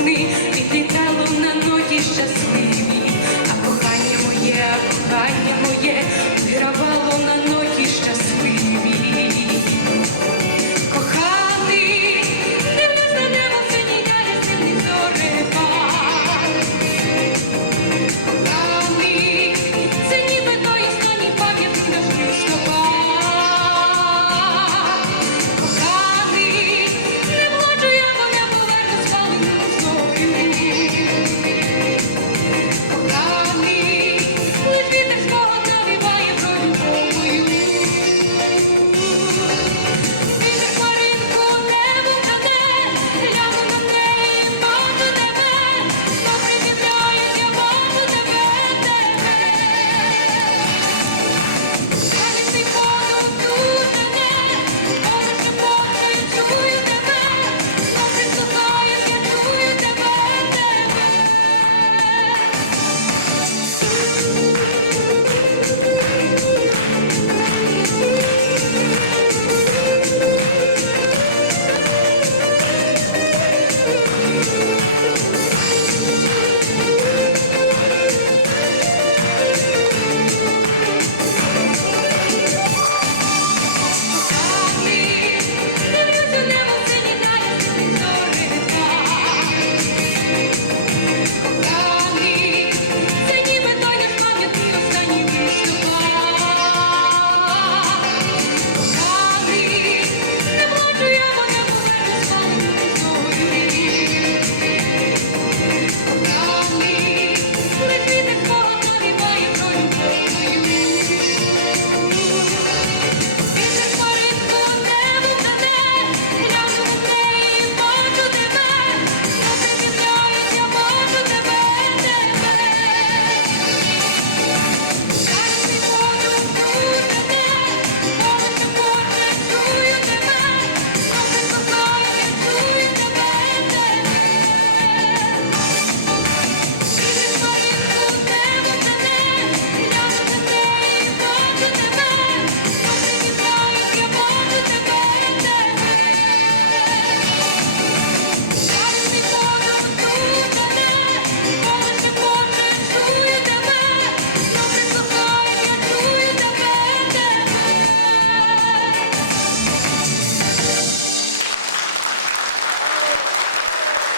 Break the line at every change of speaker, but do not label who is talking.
сни, і літало на ноті щасливі, а кохання моє, а кохання моє.